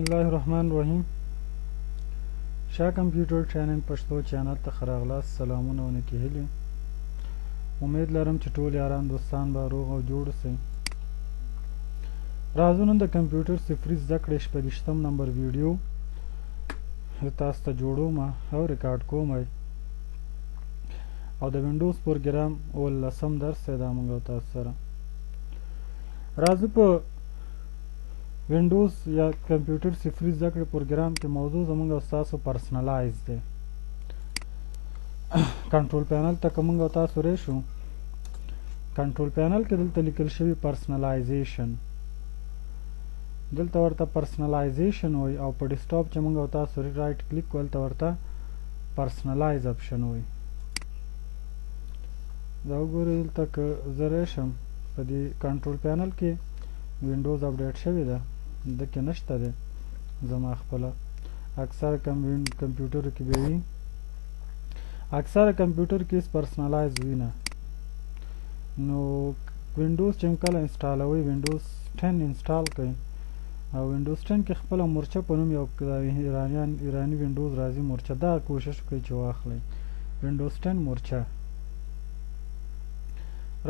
بسم الله الرحمن الرحیم. شاه کمپیوټر ټریننګ پښتو چینل ته ښه راغلاست. سلامونه او نیکې هیلې. امید لرم چې ټول یاران دوستان به روغ او جوړ اوسئ. راځو نن د کمپیوټر صفری زده کړې 28 نمبر ویډیو تاسو ته جوړوم او ریکارډ کوم او د وینډوز پروګرام 18 درس دی دا موږ تاسو سره. راځو په وینډوز یا کمپیوټر صفری زده کړې پروګرام کې موضوع زموږ او تاسو پرسنلایز دی. کنټرول پینل ته که موږ او تاسو راشو، کنټرول پینل کې دلته لیکل شوي پرسنلایزیشن، دلته ورته پرسنلایزیشن وایي او په ډیسکټاپ چې موږ او تاسو رایټ کلیک کول ته ورته پرسنلایز اپشن وایي. دا وګورئ دلته که زه راشم په دې کنټرول پینل کې وینډوز اپډیټ شوی ده، دکې نشته دی زما خپله. اکثر کمپیوټر کې به وي، اکثر کمپیوټر کې پرسنلایز وي نه. نو وینډوز چې کله انسټالوئ، وینډوز 10 انسټال کړئ او وینډوز 10 کې خپله مورچه په نوم یو ایراني وینډوز راځي مورچه، دا کوشش وکړئ چې واخلئ وینډوز 10 مورچه.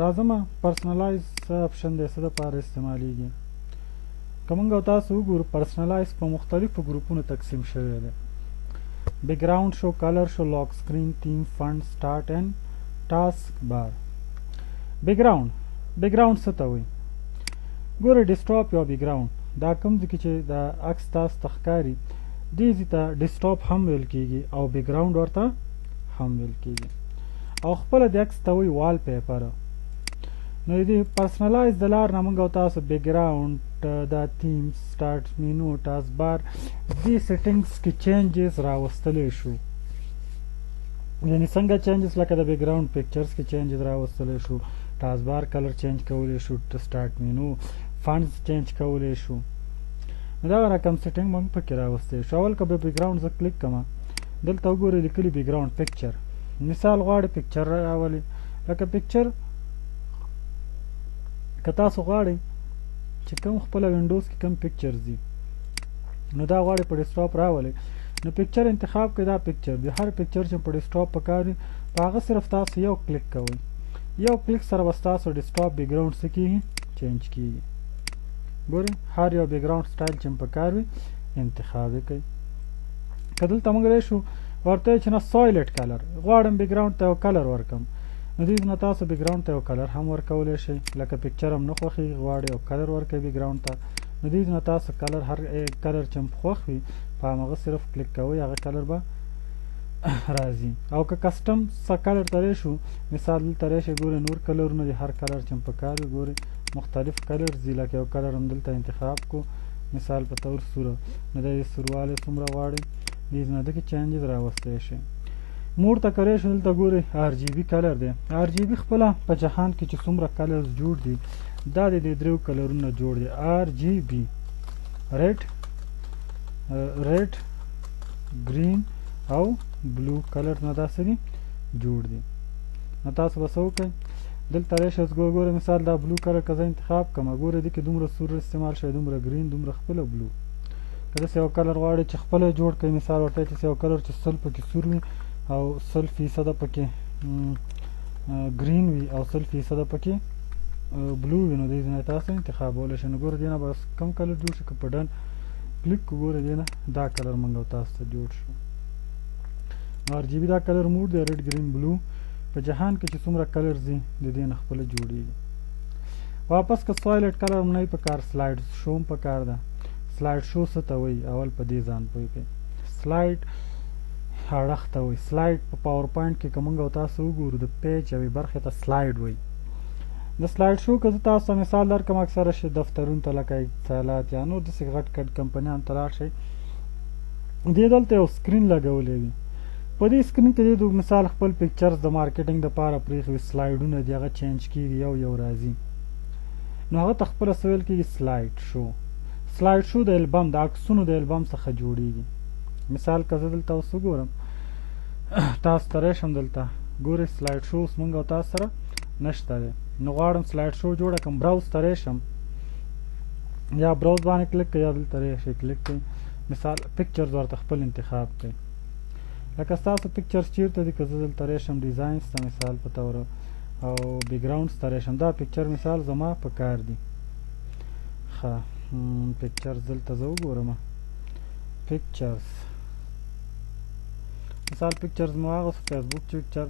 راځم پرسنلایز اپشن دی څه دپاره استعمالیږي. که موږ او تاسو وګورو پرسنلایز په مختلفو ګروپونو تقسیم شوی دی. بیکګراوند شو، کلر شو، لاک سکرین، تیم، فنډ، سټارټ اینډ ټاسک بار. بیکګراوند څه ته وایي؟ ګوره ډیسکټاپ یا بیکګراوند دا کوم ځای کې چې دا عکس تاسو ته ښکاري دې ځای ته ډیسکټاپ هم ویل کېږي او بیکګراوند ورته هم ویل کېږي او خپله د عکس ته وایي وال پیپر. نو د پرسنلایز د لار نه موږ او تاسو بیکګراوند، دا تیم، سټارټ مینو، ټاسک بار دې سیټینګز کې چینجز راوستلی شو. یعنې څنګه چینجز لکه د بیکګراوند پکچرز کې چینجز راوستلی شو، ټاسک بار کلر چینج کولی شو، سټارټ مینو فنډز چینج کولی شو. نو دا رقم سیټینګ موږ پکې راوستی شو. اول که به بیکګراوند زه کلیک کړم، دلته وګورئ لیکلي بیکګراوند پکچر. مثال غواړئ پکچر راولئ، لکه پکچر که تاسو غواړئ چې کوم خپله وینډوز کې کوم پکچر دي نو دا غواړئ په ډیسکټاپ راولئ، نو پکچر انتخاب کړئ. دا پکچر دی، هر پکچر چې په ډیسکټاپ پکار وي په هغه صرف تاسو یو کلیک کوئ، یو کلیک سره به ستاسو ډیسکټاپ بیکګراوند څه کېږي؟ چینج کېږي. ګورئ هر یو بیکګراوند سټایل چې پکار وي انتخاب یې کوئ. که دلته موږ راشو ورته چې نه سایلنټ کلر غواړم بیکګراوند ته یو کلر ورکړم، نو دې نه تاسو بیکګراوند ته یو کلر هم ورکولی شئ. لکه پکچر هم نه خوښېږي غواړئ یو کلر ورکړئ بیکګراوند ته، نو دې نه تاسو کلر هر کلر چې خوښ وي په همغه صرف کلیک کوئ، هغه کلر به راځي. او که کسټم څه کلر ته راشو، مثال دلته راشئ ګورئ نور کلرونه دي، هر کلر چې پکار وي ګورئ مختلف کلر دي. لکه یو کلر هم دلته انتخاب کو، مثال په طور سوره، نو د سوروالی څومره غواړئ دې نه دکې چینجز راوستی شئ. موډ ته که راشو دلته ګورئ RGB کلر دی. RGB خپله په جهان کې چې څومره کلرز جوړ دي دا د دې دریو کلرونه جوړ دي. RGB ریډ، ګرین او بلو کلر نه دا څه دي جوړ دي. نو تاسو به څه وکړئ دلته راشئ ګورئ مثال دا بلو کلر که زه انتخاب کړم، ګورئ دې کې دومره سور استعمال شوی، دومره ګرین، دومره خپله بلو. که داسې یو کلر غواړئ چې خپله جوړ کړئ، مثال ورته چې یو کلر چې 100 پکې سور وي او 100% پکې ګرین وي او 100% پکې بلو وي، نو دې نه تاسو انتخابولی شئ. نو ګوره دې نه به کوم کلر جوړ شي، که په ډن کلیک وګورئ دې نه دا کلر موږ او تاسو ته جوړ شو. RGB دا کلر موډ دی، ریډ، ګرین، بلو. په جهان کې چې څومره کلرز دي د دې نه خپله جوړېږي. واپس که سایلنټ کلر هم نه وي پکار، سلایډ شو هم پکار ده. سلایډ شو څه ته وایي اول په دې ځان پوه کړئ. سلایډ اړخ ته وایي. سلایډ په پاور پوینټ کې که موږ او تاسو وګورو د پیج یوې برخې ته سلایډ وایي. د سلایډ شو که زه تاسو ته مثال درکړم، اکثره شي دفترونو ته لکه اتصالات یا نور داسې غټ غټ کمپنیانو ته لاړ شئ، دې دلته یو سکرین لګولی وي. په دې سکرین کې د مثال خپل پکچرز د مارکیټینګ دپاره پرېښي وي، سلایډونه دي هغه چینج کېږي، یو یو راځي. نو هغه ته خپله څه ویل کېږي؟ سلایډ شو. سلایډ شو د البم د عکسونو د البم څخه جوړېږي. مثال که زه دلته اوس وګورم تاسو ته راشم دلته ګورئ سلایډ شو اوس موږ او تاسو سره نشته دی. نو غواړم سلایډ شو جوړه کړم، براوز ته راشم یا براوز باندې کلیک کړئ یا دلته راشئ کلیک کړئ مثال پکچرز ورته خپل انتخاب کړئ لکه ستاسو پکچرز چیرته دي که زه دلته راشم ډیزاینز ته مثال په طور او بیکګراونډز ته راشم دا پکچر مثال زما په کار دي ښه پکچرز دلته زه وګورم پکچرز مثال پکچرز مو واغوست فیسبوک پکچر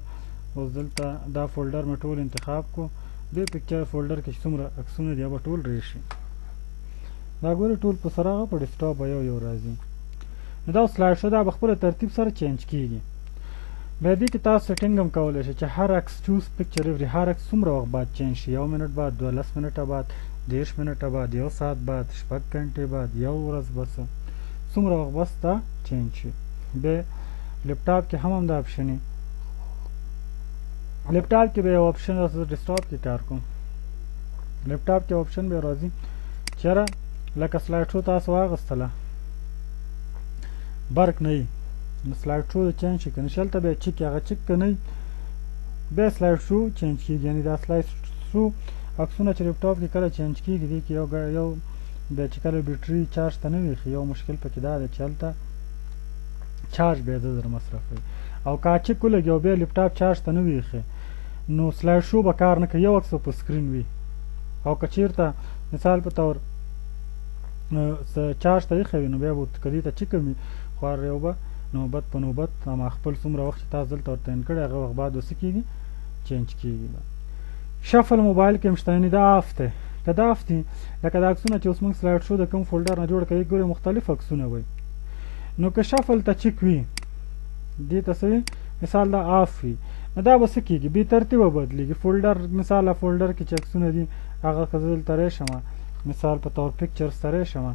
اوس دلته دا فولډر مې ټول انتخاب کو دې پکچر فولډر کې چې څومره عکسونه دي هغه ټول راشي دا ګورئ ټول په سره هغه په ډیسکټاپ به یو یو راځي نو دا سلایډ شو دا په خپله ترتیب سره چینج کیږي بیا دې کې تاسو سیټینګ هم کولی شئ چې هر عکس چوز پکچر ایوری هر عکس څومره وخت بعد چینج شي 1 منټ بعد 12 منټه بعد 10 منټه بعد 1 ساعت بعد 6 غنټې بعد 1 ورځ بس څومره وخت بس دا چینج شي بیا لیپټاپ کې هم دا اپشن دی لیپټاپ کې به یو اپشن راځي ډیسکټاپ کې کار کوم لیپټاپ کې اپشن به راځي چېرې لکه سلایډ شو تاسو واغستله برق نه وي نو سلایډ شو چینج شي که نه شلته بیا چک هغه چک که نه وي بیا سلایډ شو چینج کېږي یعنې دا سلایډ شو عکسونه چې لیپټاپ کې کله چینج کېږي دې کې یو بیا چې کله بیټري چارج ته نه وي یو مشکل پکې دا دی چې هلته چارج بیا زر مصرفوي او که چک ولګي او بیا لیپټاپ چارج ته نه وي ایښی نو سلایډ شو به کار نه کوي یو عکس په سکرین وي او که چېرته مثال په طور چارج ته ایښی وي نو بیا به که دې ته چک وي خوار یو به نوبت په نوبت اما خپل څومره وخت چې تاسو دلته ورته ان کړی هغه وخت بعد څه کېږي چینج کېږي شفل موبایل کې هم شته یعنې دا آف دی که دا آف دي لکه دا عکسونه چې اوس موږ سلایډ شو د کوم فولډر نه جوړ کړئ ګورئ مختلف عکسونه وي نو که شفل ته چک وي دې ته څه وي مثال دا آف وي نو دا به څه کېږي بې ترتیبه بدلېږي فولډر مثال فولډر کې چې عکسونه دي هغه که زه دلته راشم مثال په طور پکچرز ته راشم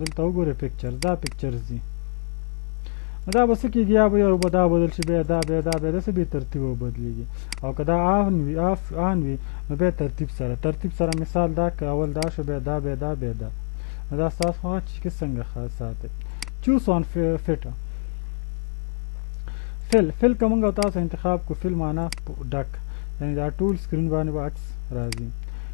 دلته وګورئ پکچرز دا پکچرز دي نو دا به څه کېږي یا به یو به دا بدل شي بیا دا بیا داسې بې ترتیبه بدلېږي او که دا آن وي نو بیا ترتیب سره مثال دا که اول دا شو بیا دا نو دا ستاسو هغه چې څنګه ساتئ چوز آن فټ فل که موږ تاسو انتخاب کو فل معنا ډک یعنې دا ټول سکرین باندې به عکس راځي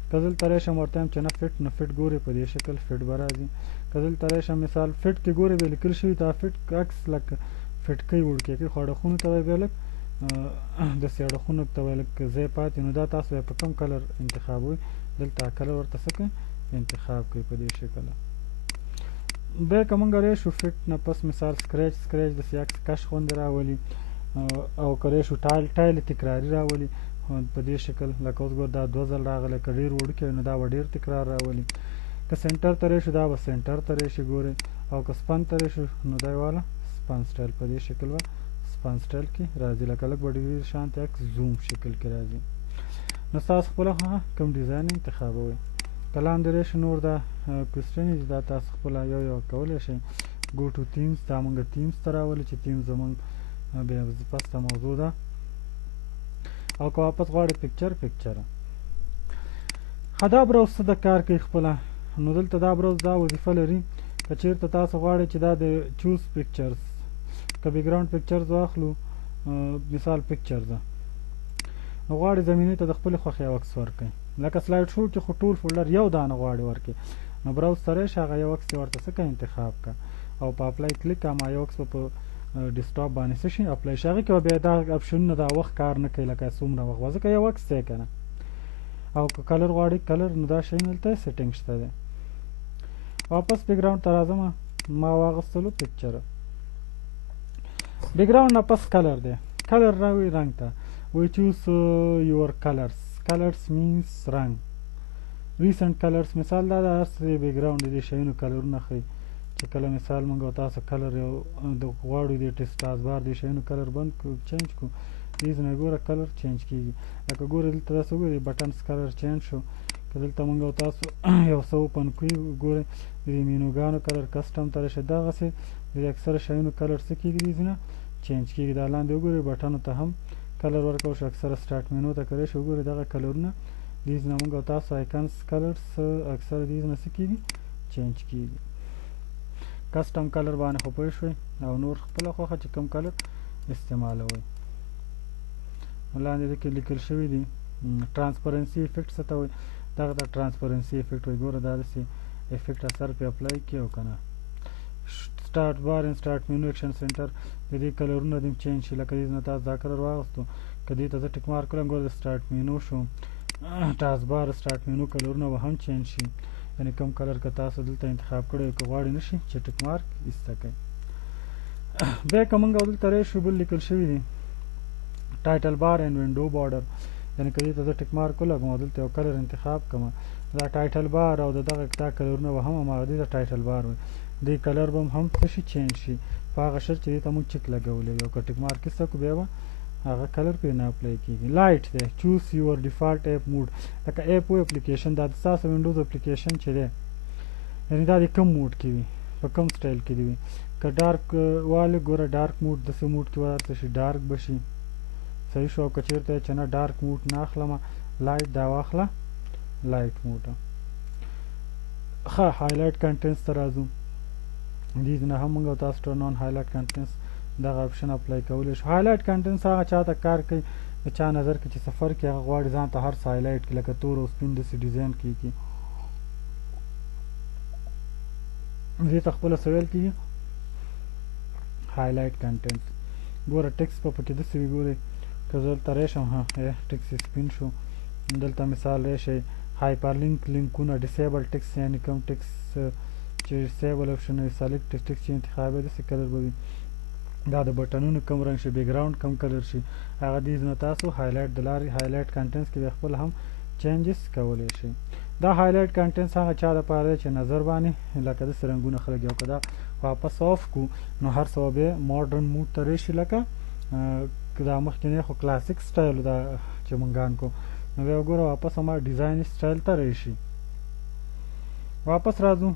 که دلته راشم ورته یم چې نه فټ نو فټ ګورئ په دې شکل فټ به راځي که دلته راشم مثال فټ کې ګورئ بیا لیکل شوي دا فټ عکس لکه فټکۍ وړکې کوي خو اړخونو ته وایي بیا لږ داسې اړخونو ته وایي لږ ځای پاتې نو دا تاسو په کوم کلر انتخابوئ دلته کلر ورته څه کوئ انتخاب کوئ په دې شکل بیا که موږ راشو فټ نه پس مثال سکریچ داسې عکس کش غوندې راولي او که راشو ټایل تکراري راولي په دې شکل لکه اوس ګور دا 2 ځل راغلی که ډېر وړوکی نو دا به ډېر تکرار راولي که سنټر ته راشو دا به سنټر ته راشي ګورئ او که سپن ته راشو نو دا والا سپن سټایل په دې شکل به سپن سټایل کې راځي لکه لږ به ډېر شانتې عکس زوم شکل کې راځي نو ستاسو خپله کوم ډیزاین انتخابوئ که لاندې راشو نور دا کوېسچن دي دا تاسو خپله یو کولی شئ ګو ټو تیمز دا مونږ تیمز ته راولي چې تیمز زمونږ بیا پسته موضوع ده او که واپس غواړئ پکچر ښه دا براوز څه د کار کوي خپله نو دلته دا براوز دا وظیفه لري که چېرته تاسو غواړئ چې دا د چوز پکچرز که بیکګراونډ پکچرز واخلو مثال پکچرز نو غواړئ زمینې ته د خپلې خوښې یو عکس ورکړئ لکه سلایډ شو کې خو ټول فولډر یو دانه غواړئ ورکړئ نو براوز ته راشئ هغه یو عکس یې ورته څه کړه انتخاب کړه او په اپلای کلیک کړه ما یو عکس په ډیسکټاپ باندې څه شي اپلای شي هغې کې به بیا دا اپشنونه دا وخت کار نه کوي لکه څومره وخت به ځکه یو عکس دی که نه او که کلر غواړئ کلر نو دا شی دلته سیټینګ شته دی واپس بیکګراونډ ته راځم ما واغستلو پکچر بیکګراونډ نه پس کلر دی کلر راوي رنګ ته we choose your colors means رنګ recent colors مثال دا د هر څه بیکګراونډ د دې شیانو کلرونه ښیي چې کله مثال موږ تاسو کلر یو د غواړو د ټیسټ ټاس بار د شیانو کلر بند کړو چینج کړو دې نه ګوره کلر چینج کېږي لکه ګوره دلته تاسو ګورئ بټنز کلر چینج شو که دلته موږ تاسو یو څه اوپن کړو ګورئ د مینوګانو کلر کسټم ته راشئ دغسې د اکثره شیانو کلر څه کېږي دې نه چینج کېږي دا لاندې وګورئ بټنو ته هم کلر ورکوو شو اکثره سټارټ مینو ته که راشئ وګورئ دغه کلرونه دې نه موږ تاسو آیکنز کلرز اکثره دې نه څه کېږي چینج کېږي کسټم کلر باندې خو پوه شوئ او نور خپله خوښه چې کوم کلر استعمالوئ لاندې دې کې لیکل شوي دي ټرانسپرنسي افیکټ څه ته وایي دغه ته ټرانسپرنسي افیکټ وایي ګوره دا داسې افیکټ اثر په اپلای کیو کنه سٹارټ بار ان سٹارټ مینو اکشن سنټر د دې کلرونه د چینج شي لکه دې نه تاسو دا کلر واغستو کدی ته ټیک مارک کړم ګور د سٹارټ مینو شو تاسو بار سٹارټ مینو کلرونه به هم چینج شي یعنی کوم کلر که تاسو دلته انتخاب کړی که غواړئ نشي چې ټیک مارک ایسته کړئ بیا که موږ دلته راشو بل لیکل شوي دي ټایټل بار اینډ وینډو بارډر یعنی که دې ته زه ټیک مارک ولګوم دلته یو کلر انتخاب کړم دا ټایټل بار او دغه دا کلرونه به هم هماغه د ټایټل بار وي دې کلر به هم څه شي چینج شي په هغه شرط چې دې ته موږ چک لګولی یو که ټیک مارک ایسته کړو بیا به هغه کلر پرې نه اپلای کېږي لایټ دی چوز یور ډیفالټ ایپ موډ لکه ایپ و اپلیکیشن دا د ستاسو وینډوز اپلیکیشن چې دی یعنی دا د کوم موډ کې وي په کوم سټایل کې دی وي که ډارک واله ګوره ډارک موډ داسې موډ کې ورته شي ډارک به شي صحیح شو که چېرته چې نه ډارک موډ نه اخلمه لایټ دا واخله لایټ موډ ښه هایلایټ کنټینټس ته راځو دې نه هم موږ تاسو ټرن آن هایلایټ کنټینټس دغه اپشن اپلای کولی شو هایلایټ کنټینټس هغه چاته کار کوي د چا نظر کې چې سفر کې هغه غواړي ځان ته هر څه هایلایټ کړي لکه تور او سپین داسې ډیزاین کېږي دې ته خپله څه ویل کېږي هایلایټ کنټینټس ګوره ټکس به پکې داسې وي ګورئ که زه دلته راشم ټکس یې سپین شو دلته مثال راشئ هایپر لینکونه ډیسیبل ټکس یعنې کوم ټکس چې ډیسیبل اپشن وي سلیکټ ټکس چې انتخاب یې داسې کلر به وي دا د بټنونو کوم رنګ شي بیکګراوند کوم کلر شي هغه دې نه تاسو هایلایټ د لارې هایلایټ کنټینټس کې خپل هم چینجز کولی شي دا هایلایټ کنټینټس هغه چا لپاره چې نظر باندې لکه داسې رنګونه خلک یو که دا واپس آف کو نو هر څه به ماډرن موډ ته راشي لکه دا مخکې خو کلاسیک سټایل دا چې مونږ کو نو بیا وګوره واپس ما ډیزاین سټایل ته راشي واپس راځو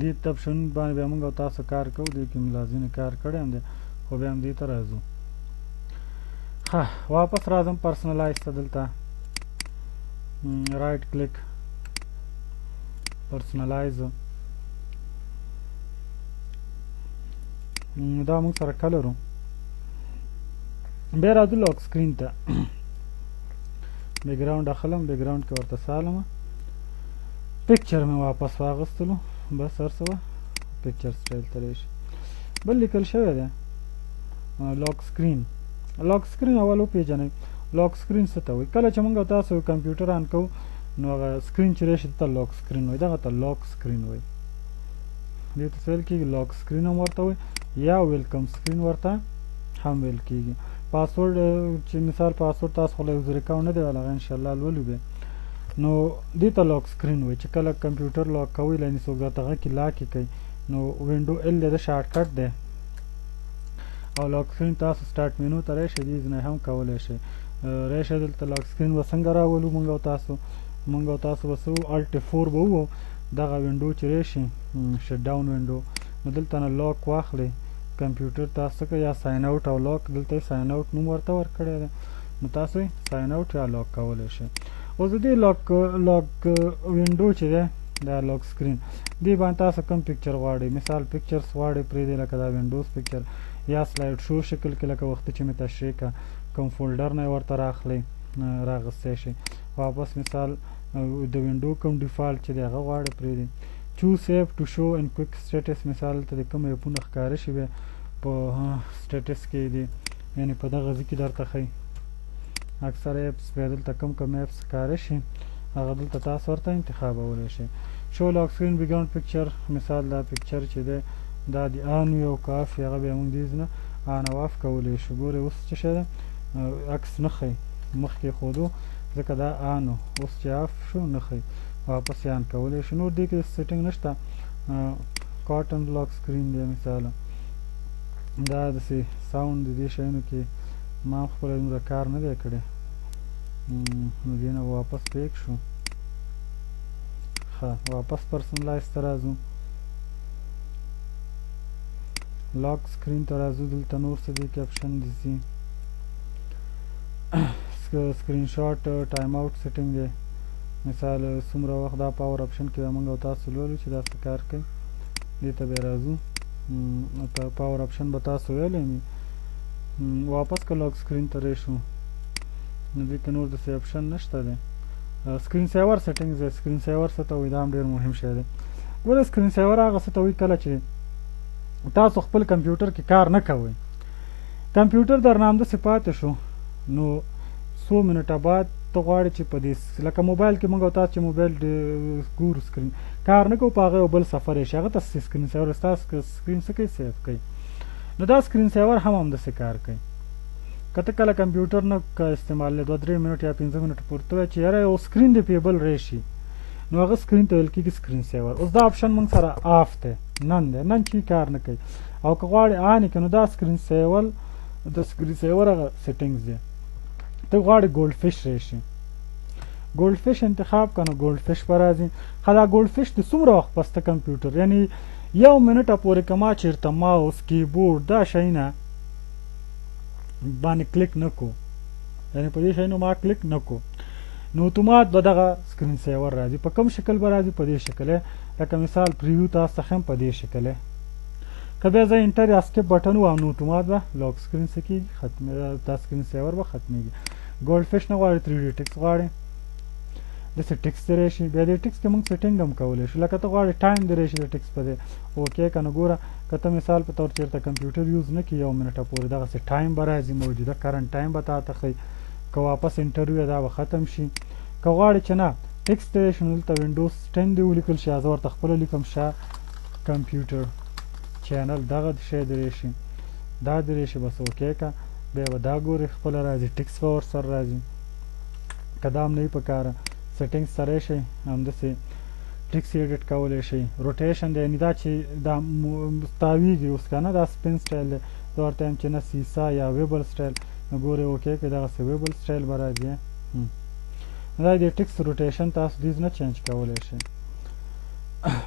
دې اپشن باندې بیا موږ تاسو کار کوو دې کې لازمي کار کړی هم دی خو بیا هم دې ته راځو ښه واپس راځم پرسنلایز ته دلته رایټ کلیک پرسنلایز دا موږ سره کلر و بیا راځو لاک سکرین ته بیکګراوند اخلم بیکګراوند کې ورته سالمه پکچر مې واپس واغستلو بس هر څه پکچر سټایل ته راشي بل لیکل شوی دی لاک سکرین اول وپېژنئ لاک سکرین څه ته وایي کله چې موږ تاسو کمپیوټر آن کوو نو هغه سکرین چې راشي ته لاک سکرین وایي دغه ته لاک سکرین وایي دې ته څه ویل کېږي لاک سکرین هم ورته وایي یا ویلکم سکرین ورته هم ویل کېږي پاسورډ چې مثال پاسورډ تاسو خو له یوزر اکاونټ نه دی ویل هغه انشاءالله لولو بیا نو دې ته لاک سکرین وایي چې کله کمپیوټر لاک کوئ یعنې څوک درته هغه کې لاک یې کوي نو وینډو ال د شارټ کټ دی او لاک سکرین تاسو سټارټ مینو ته راشئ دې نه هم کولی شئ راشئ دلته لاک سکرین به څنګه راولو موږ او تاسو به څه الټ 4 به وو دغه وینډو چې راشي شټ ډاون وینډو نو دلته نه لاک واخلئ کمپیوټر تاسو که یا ساین اوټ او لاک دلته ساین اوټ نوم ورته ورکړی دی نو تاسو ساین اوټ یا لاک کولی شئ اوس د دې لاک وینډو چې دی دا لاک سکرین دې باندې تاسو کوم پکچر غواړئ مثال پکچرز غواړئ پرېږدئ لکه دا وینډوز پکچر یا سلایډ شو شکل کې لکه وختي چې مې تشریح کړه کوم فولډر نه ورته راخلئ راغستی شئ واپس مثال د وینډو کوم ډیفالټ چې دی هغه غواړئ پرېږدئ چوز سیف ټو شو ان کویک سټیټس مثال ته د کوم ایپونه ښکاره شوي په سټیټس کې دي یعنې په دغه ځای کې درته ښیي اکثر ایپس بیا دلته کوم ایپس ښکاره شي هغه دلته تاسو ورته انتخابولی شئ شو لاک سکرین بیکګراوند پکچر مثال دا پکچر چې دی دا د آن وي او که آف وي هغه بیا موږ دې نه آن او آف کولی شو ګورئ اوس څه شی ده عکس نه ښیي مخکې ښودو ځکه دا آن و اوس چې آف شو نه ښیي واپس یې آن کولی شو نور دې کې سیټینګ نشته کاټن لاک سکرین دی مثاله دا داسې ساوند د دې شیانو کې ما خپله دومره کار نه دی کړی نو دې نه واپس بیک شو ښه واپس پرسنلایز ته راځو لاک سکرین ته راځو دلته نور څه دی کې اپشن دي سکرین شاټ ټایم آوټ سیټینګ دی مثال څومره وخت دا پاور اپشن کې موږ او تاسو لولو چې دا څه کار کوي دې ته بیا راځو پاور اپشن به تاسو ویلی مې واپس که لاک سکرین ته راشو نو دې کې نور داسې اپشن نشته دی سکرین سیور سیټینګز دی. سکرین سیور څه ته وایي دا هم ډېر مهم شی دی. ګوره سکرین سیور هغه څه ته وایي کله چې تاسو خپل کمپیوټر کې کار نه کوئ، کمپیوټر درنه همداسې پاتې شو، نو څو منټه بعد ته غواړې چې په دې لکه موبایل کې موږ او تاسو چې موبایل ګورو سکرین کار نه کوو، په هغه یو بل سفر یې شي، هغه ته سکرین سیور ستاسو سکرین څه کوي سیف کوي. نو دا سکرین سیور هم همداسې کار کوي. که ته کله کمپیوټر نه استعمال نه 2-3 منټ یا 15 منټ پورې ته وایې چې یاره یو سکرین دې پې بل راشي، نو هغه سکرین ته ویل کېږي سکرین سیور. اوس دا آپشن موږ سره آف دی، نن دی، نن چې کار نه کوي. او که غواړې آن یې کړې نو دا سکرین سیور د سکرین سیور هغه سیټینګز دی. ته غواړې ګولډ فش راشي، ګولډ فش انتخاب کړه نو ګولډ فش به راځي. ښه دا ګولډ فش د څومره وخت پس ته کمپیوټر یعنې 1 منټه پورې که ما چېرته ماوس کیبورډ دا شیونه باندې کلیک نه کو، یعنې په دې شیانو ما کلیک نه کو، نو اتومات به دغه سکرین سیور راځي. په کوم شکل به راځي؟ په دې شکل لکه مثال پریویو تاسو ته ښیم په دې شکل. که بیا زه انټر یا سکیپ بټن ووهم نو اتومات به لاک سکرین څه کېږي دا سکرین سیور به ختمېږي. ګولډ فش نه غواړې 3D ټکس غواړې داسې ټکس دی راشي. بیا دې ټکس کې موږ سیټینګ هم کولی شو، لکه ته غواړې ټایم دی راشي د ټکس په دی اوکې که نه. ګوره که ته مثال په طور چېرته کمپیوټر یوز نه کړي 1 منټه پورې دغسې ټایم به راځي، موجوده کرنټ ټایم به تا ته ښایي. که واپس انټرویو دا به ختم شي. که غواړې چې نه ټکس دی راشي نو دلته وینډوز 10 دی ولیکل شي، زه ورته خپله لیکم شا کمپیوټر چینل دغه شی دی راشي، دا دی راشي، بس اوکې که. بیا به دا ګورې خپله راځي، ټکس به ورسره راځي. که دا هم نه وي په کاره سیټینګز ته راشئ، همداسې ټکس ایډیټ کولی شئ. روټیشن دی یعنې دا چې دا تاویږي اوس که نه دا سپین سټایل دی، زه ورته یم چې نه سیسا یا ویبل سټایل، نو ګورئ اوکې که دغسې ویبل سټایل به راځي. دا د ټکس روټیشن تاسو دیز نه چینج کولی شئ.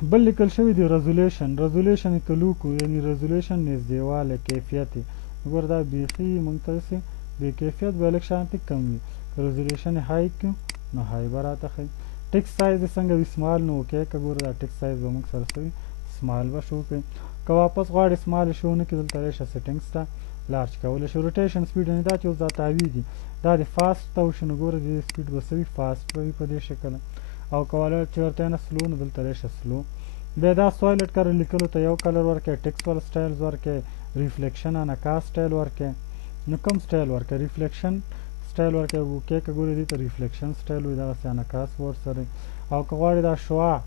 بل لیکل شوي دی رزولیشن. رزولیشن تلوکو یعنې رزولیشن نږدېوالی کیفیت یې ګوره دا بیخي موږ ته داسې بې کیفیت به لږ شانتې کم وي. که رزولیشن یې های کړو نو های به راته ښایي. ټکس سایز یې څنګه وي سمال، نو اوکې که ګوره دا ټکس سایز به موږ سره څه وي سمال به شو کړئ. که واپس غواړې سمال یې شو نه کړي دلته راشه سیټینګز ته لارج کولی شو. روټیشن سپیډ یعنې دا چې اوس دا تاویږي دا د فاسټ ته وشو نو ګوره د سپیډ به څه وي فاسټ به وي په دې شکل. او که والا چې ورته نه سلو نو دلته راشه سلو. بیا دا سوایلټ کلر لیکلو ته یو کلر ورکړئ، ټکس ول سټایلز ورکړئ، ریفلیکشن انعکاس سټایل ورکړئ. نو کوم سټایل ورکړئ؟ ریفلیکشن سټایل ورکړئ. اوکې که ګورئ دې ته ریفلیکشن سټایل وي دغسې انعکاس به ورسره. او که غواړئ دا شعاع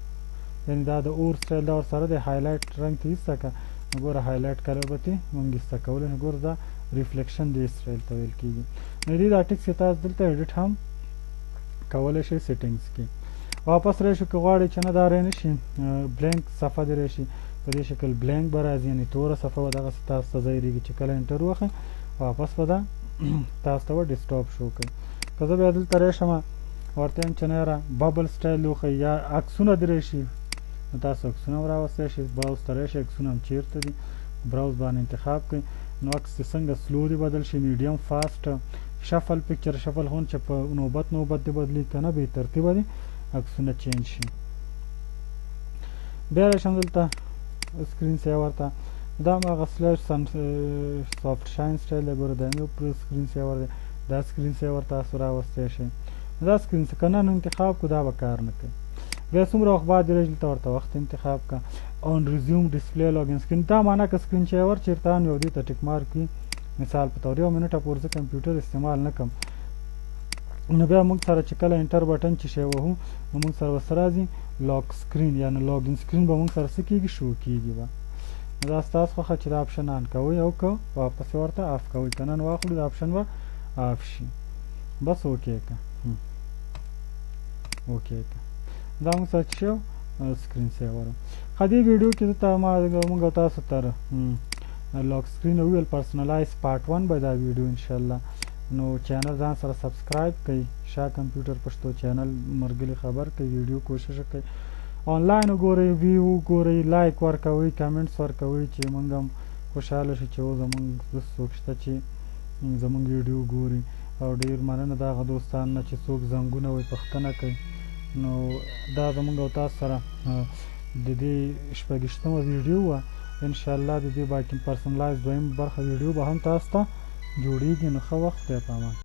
یعنې دا د اور سټایل دا ورسره دی، هایلایټ رنګ ته ایسته کړه نو ګوره هایلایټ کلر به ترې موږ ایسته کولی نو ګوره دا ریفلیکشن دې سټایل ته ویل کېږي. نو دې دا ټکس یې تاسو دلته ایډیټ هم کولی شئ سیټینګز کې. واپس راشو که غواړئ چې نه دا رای نه شي بلینک صفحه دې راشي په دې شکل بلینک به راځي، یعنې توره صفحه به دغسې تاسو ته ظاهرېږي. چې کله انټر ووهئ واپس به دا تاسو ته به ډیسکټاپ شو کوي. که زه بیا دلته راشم ورته یم چې نه یاره ببل سټایل وښیي یا عکسونه دې راشي نو تاسو عکسونه هم راوستی شئ. براوز ته راشئ عکسونه هم چېرته دي براوز باندې انتخاب کړئ. نو عکس چې څنګه سلو دې بدل شي میډیم فاسټ شفل پکچر شفل هون چې په نوبت دې بدلي که نه بې ترتیبه دي عکسونه چینج شي. بیا راشم دلته سکرین سیور ته دا هم هغه سلیش سافټ شاین سټایل دی ګوره دا هم یو سکرین سیور دی. دا سکرین سیور تاسو راوستی شئ. دا سکرین که نه انتخاب کړو دا به کار نه کوي. بیا څومره وخت بعد دی دلته ورته وخت انتخاب کړه. آن ریزیوم ډسپلی لاګین سکرین دا معنا که سکرین سیور چېرته ان یو دې ته ټیک مارک وي مثال په طور 1 منټه پورې زه کمپیوټر استعمال نه کوم نو بیا موږ سره چې کله انټر بټن چې شی وهو نو موږ سره ورسره راځي لاک سکرین یعنې لاګین سکرین به موږ سره څه کېږي شو کېږي به. دا ستاسو خوښه چې دا آپشن آن کوئ او که واپس یې ورته آف کوئ که نن واخلو دا آپشن به آف شي. بس اوکې که اوکې که دا موږ سره چې شو سکرین سیور. ښه دې ویډیو کې موږ تاسو ته لاک سکرین وویل پرسنلایز پارټ 1 به دا ویډیو انشاءالله. نو چینل ځان سره سبسکرایب کړئ شاه کمپیوټر پښتو چینل مرګلي خبر کړئ ویډیو کوشش وکړئ آنلاین وګورئ ویو وګورئ لایک ورکوئ کمنټس ورکوئ چې موږ هم خوشحاله شو چې زموږ څوک شته چې زموږ ویډیو ګوري. او ډېر مننه د هغه دوستان نه چې څوک زنګونه وایي پوښتنه کوي. نو دا زموږ او تاسو سره د دې شپږویشتمه ویډیو وه انشاءالله د دې باقي پرسنلایز دویم برخه ویډیو به هم تاسو ته جوړیږي. نو ښه وخت دی په امان.